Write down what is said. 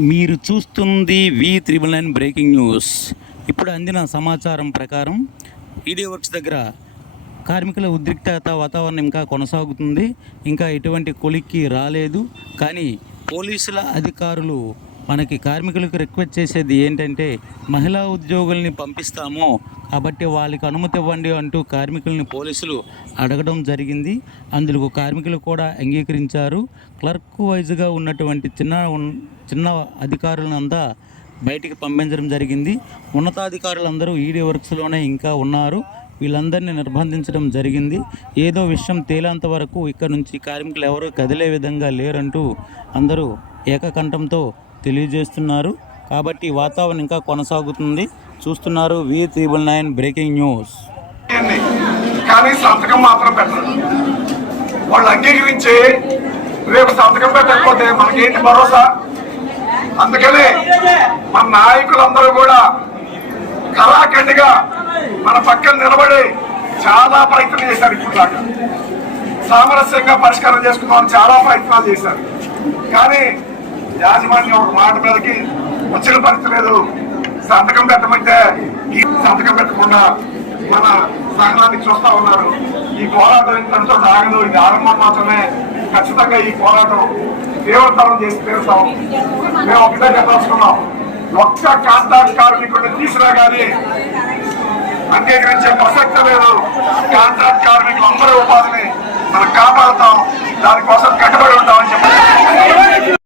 మీరు చూస్తుంది V999 breaking news. ఇప్పుడు అందిన సమాచారం ప్రకారం ఈడీ వర్క్స్ దగ్గర కార్మికుల ఉద్రిక్తత వాతావరణం ఇంకా కొనసాగుతుంది. ఇంకా ఎటువంటి కొలిక్కి రాలేదు. కానీ పోలీసుల అధికారులు మనకి కార్మికులకు రిక్వెస్ట్ చేసేది ఏంటంటే, మహిళా ఉద్యోగుల్ని పంపిస్తాము కాబట్టి వాళ్ళకి అనుమతి ఇవ్వండి అంటూ కార్మికుల్ని పోలీసులు అడగడం జరిగింది. అందులో కార్మికులు కూడా అంగీకరించారు. క్లర్క్ వైజ్గా ఉన్నటువంటి చిన్న అధికారులంతా బయటికి పంపించడం జరిగింది. ఉన్నతాధికారులందరూ ఈడీ వర్క్స్లోనే ఇంకా ఉన్నారు. వీళ్ళందరినీ నిర్బంధించడం జరిగింది. ఏదో విషయం తేలేంత వరకు ఇక్కడ నుంచి కార్మికులు ఎవరూ కదిలే విధంగా లేరంటూ అందరూ ఏకకంఠంతో తెలియజేస్తున్నారు. కాబట్టి వాతావరణం ఇంకా కొనసాగుతుంది. చూస్తున్నారు V999 బ్రేకింగ్ న్యూస్. కానీ సంతకం మాత్రం పెట్టరు. వాళ్ళు అంగీకరించి రేపు సంతకం పెట్టకపోతే మనకేంటి భరోసా? అందుకనే మన నాయకులందరూ కూడా కళాఖండిగా మన పక్కన నిలబడి చాలా ప్రయత్నం చేశారు. ఇప్పుడు దాకా సామరస్యంగా పరిష్కారం చేసుకుందామని చాలా ప్రయత్నాలు చేశారు. కానీ యాజమాన్యం ఒక మాట మీదకి వచ్చిన పరిస్థితి లేదు. సంతకం పెట్టమంటే ఈ సంతకం పెట్టకుండా మన సహనాన్ని చూస్తా ఉన్నారు. ఈ పోరాటం ఇంతటితో సాగదు. ఇది ఆరంభం మాత్రమే. ఖచ్చితంగా ఈ పోరాటం తీవ్రతరం చేసి తీరుతాం. మేము ఒకటే చెప్పాల్సుకున్నాం, ఒక్క కాంట్రాక్ట్ కార్మికుడిని తీసినా కానీ అంగీకరించే ప్రసక్తి లేదు. కాంట్రాక్ట్ కార్మికులు అందరూ ఉపాధిని మనం కాపాడుతాం, దానికోసం కట్టుబడి ఉంటామని చెప్పి